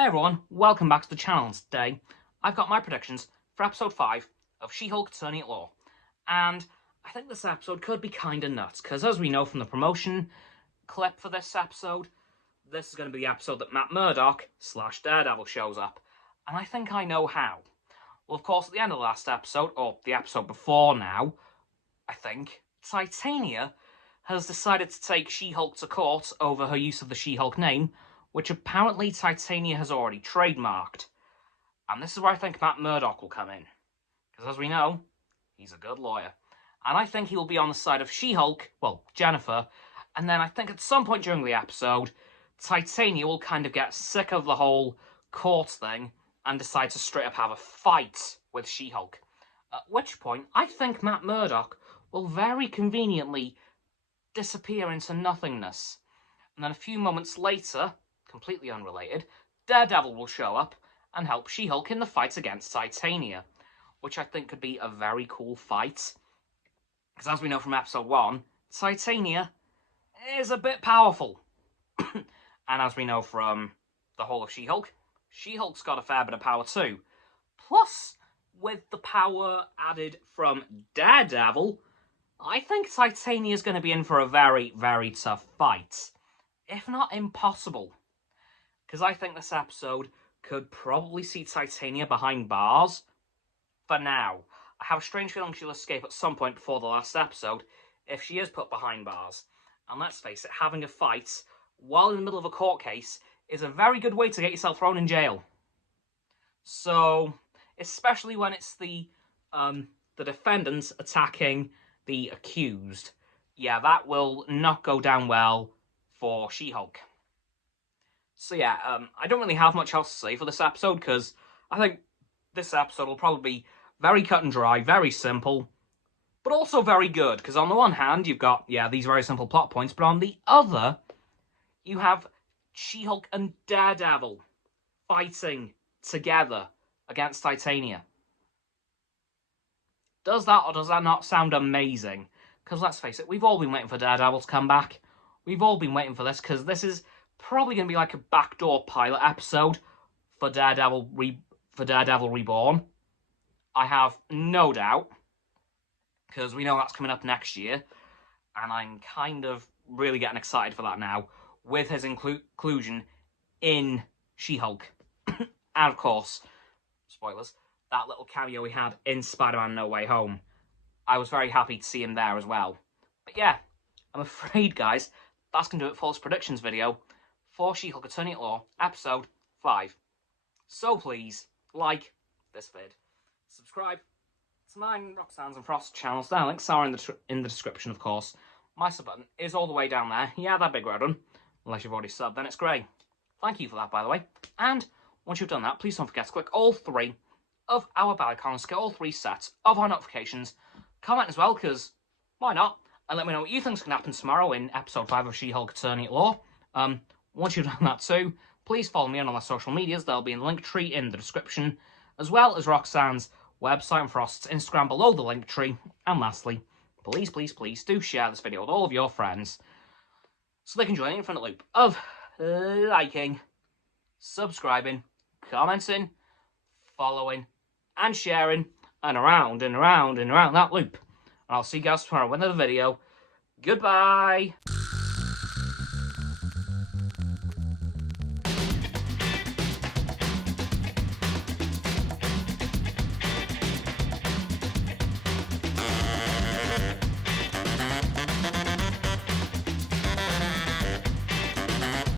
Hey everyone, welcome back to the channel. Today I've got my predictions for episode 5 of She-Hulk Attorney at Law. And I think this episode could be kinda nuts, because as we know from the promotion clip for this episode, this is going to be the episode that Matt Murdock / Daredevil shows up. And I think I know how. Well, of course, at the end of the last episode, or the episode before now, I think, Titania has decided to take She-Hulk to court over her use of the She-Hulk name, which apparently Titania has already trademarked. And this is where I think Matt Murdock will come in. Because as we know, he's a good lawyer. And I think he will be on the side of She-Hulk, well, Jennifer, and then I think at some point during the episode, Titania will kind of get sick of the whole court thing and decide to straight up have a fight with She-Hulk. At which point, I think Matt Murdock will very conveniently disappear into nothingness. And then a few moments later, completely unrelated, Daredevil will show up and help She-Hulk in the fight against Titania, which I think could be a very cool fight. Because as we know from episode 1, Titania is a bit powerful. And as we know from the whole of She-Hulk, She-Hulk's got a fair bit of power too. Plus, with the power added from Daredevil, I think Titania's going to be in for a very, very tough fight. If not impossible. Because I think this episode could probably see Titania behind bars. For now. I have a strange feeling she'll escape at some point before the last episode if she is put behind bars. And let's face it, having a fight while in the middle of a court case is a very good way to get yourself thrown in jail. So, especially when it's the defendants attacking the accused. Yeah, that will not go down well for She-Hulk. So yeah, I don't really have much else to say for this episode, because I think this episode will probably be very cut and dry, very simple, but also very good, because on the one hand, you've got, these very simple plot points, but on the other, you have She-Hulk and Daredevil fighting together against Titania. Does that or does that not sound amazing? Because let's face it, we've all been waiting for Daredevil to come back. We've all been waiting for this, because this is probably going to be like a backdoor pilot episode for Daredevil Reborn. I have no doubt, because we know that's coming up next year, and I'm kind of really getting excited for that now, with his inclusion in She-Hulk. And of course, spoilers, that little cameo he had in Spider-Man No Way Home. I was very happy to see him there as well. But yeah, I'm afraid, guys, that's going to do it for this predictions video for She-Hulk Attorney at Law, episode 5. So please, like this vid, subscribe to mine, Roxanne's and Frost's channels. Their links are in the description, of course. My sub button is all the way down there. Yeah, that big red one. Unless you've already subbed, then it's grey. Thank you for that, by the way. And once you've done that, please don't forget to click all 3 of our bell icons, get all 3 sets of our notifications. Comment as well, because why not? And let me know what you think's going to happen tomorrow in episode 5 of She-Hulk Attorney at Law. Once you've done that too, please follow me on all my social medias. They'll be in the link tree in the description, as well as Roxanne's website and Frost's Instagram below the link tree. And lastly, please, please, please do share this video with all of your friends so they can join the infinite loop of liking, subscribing, commenting, following, and sharing, and around and around and around that loop. And I'll see you guys tomorrow with another video. Goodbye!